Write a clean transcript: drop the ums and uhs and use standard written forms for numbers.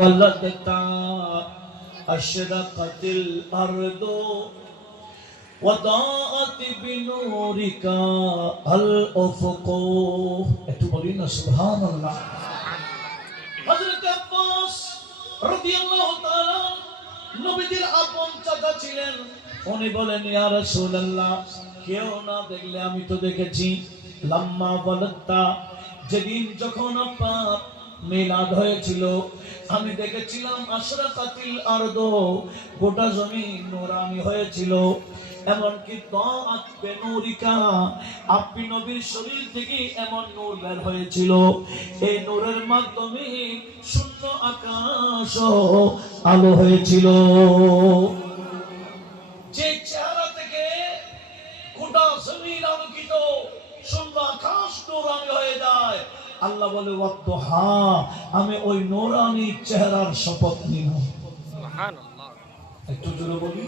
ولدتا أشرقت الأرض وضاءت بنورك الأفق একটু বলি না সুবহানাল্লাহ। হযরত আব্বাস রাদিয়াল্লাহু তাআলা নবীজির আপন চাচা ছিলেন। উনি বলেন, ইয়া রাসূলুল্লাহ, কেউ না দেখলে আমি তো দেখেছি। লাম্মা ওয়ালাদতা, যেদিন যখন আপনার মিলাদ হয়েছিল, আমি দেখেছিলাম আশরাকাতিল আরদ, গোটা জমিন নূরানি হয়েছিল। এমনকি দাআত বিনুরিকা, আপনি নবীর শরীর থেকে এমন নূর বের হয়েছিল, এই নূরের মাধ্যমে শূন্য আকাশ আলো হয়েছিল। যে চেহারা থেকে গোটা জমিন আলোকিত, শূন্য আকাশ নূরানি হয়ে যায়, আল্লাহ বলে ওয়াদুহা, আমি ওই নূরানি চেহারার শপথ নিলাম। সুবহানাল্লাহ। একটু জোরে বলি।